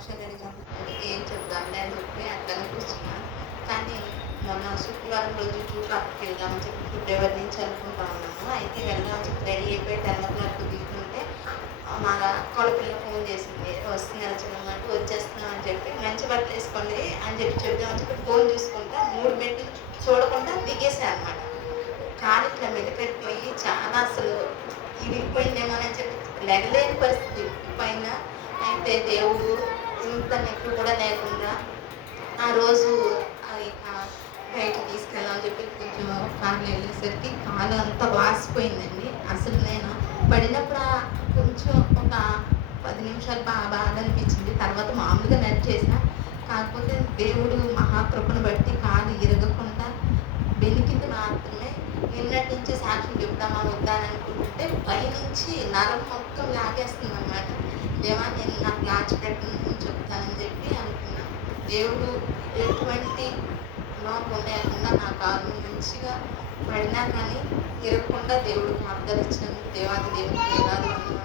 సాక్ష్యాలు అడిగినప్పుడు ఏం చెప్దాంలే అని చెప్పి అట్లనే కూర్చున్నా. కానీ మొన్న శుక్రవారం రోజు జూ పార్క్‌కి వెళ్దామని చెప్పి ఫిబ్రవరి నుంచి అనుకుంటా ఉన్నాము. అయితే వెళ్దామని చెప్పి రెడీ అయిపోయి 10:00 దిగుతుంటే మా కొడపిల్ల ఫోన్ చేసింది. "వస్తున్నారు చిన్నమ్మ" అంటే వచ్చేస్తున్నాం అని చెప్పి, "మంచి బట్టలు వేసుకోండి" అని చెప్పి చెప్దామని చెప్పి ఫోన్ చూసుకుంటా 3 మెట్లు చూడకుండా దిగేసా అనమాట. కాలు ఇట్లా మెలిపెట్టిపోయి చాలా అసలు ఇరిగిపోయిందేమోనని చెప్పి లెగలేని పరిస్థితి పైన. అయితే దేవుడు ఇంత నొప్పి కూడా లేకుండా ఆ రోజు ఇక బయటకి తీసుకెళ్ళామని చెప్పి కొంచెం కార్లో వెళ్ళేసరికి కాలు అంతా వాసిపోయిందండి. అసలు నేను పడినప్పుడు కొంచెం ఒక 10 నిమిషాలు బాగా అనిపించింది. తర్వాత మామూలుగా నడిచేసా. కాకపోతే దేవుడు మహాకృపను బట్టి కాలు ఇరగకుండా బెనికింది మాత్రమే. నిన్నటి నుంచి సాక్ష్యం చెప్దామా వద్దా అని అనుకుంటుంటే పైనుంచి నరం మొత్తం లాగేస్తుందన్నమాట. ఏమో నేను నాకు లాచిపెట్టను చెప్తానని చెప్పి అనుకున్నా. దేవుడు ఎటువంటి లోపం లేకుండా నా కాలు మంచిగా పడినా కానీ ఇరగకుండా దేవుడు కాపుదల ఇచ్చినందుకు దేవాది దేవుడికి వేలాది వందనాలు.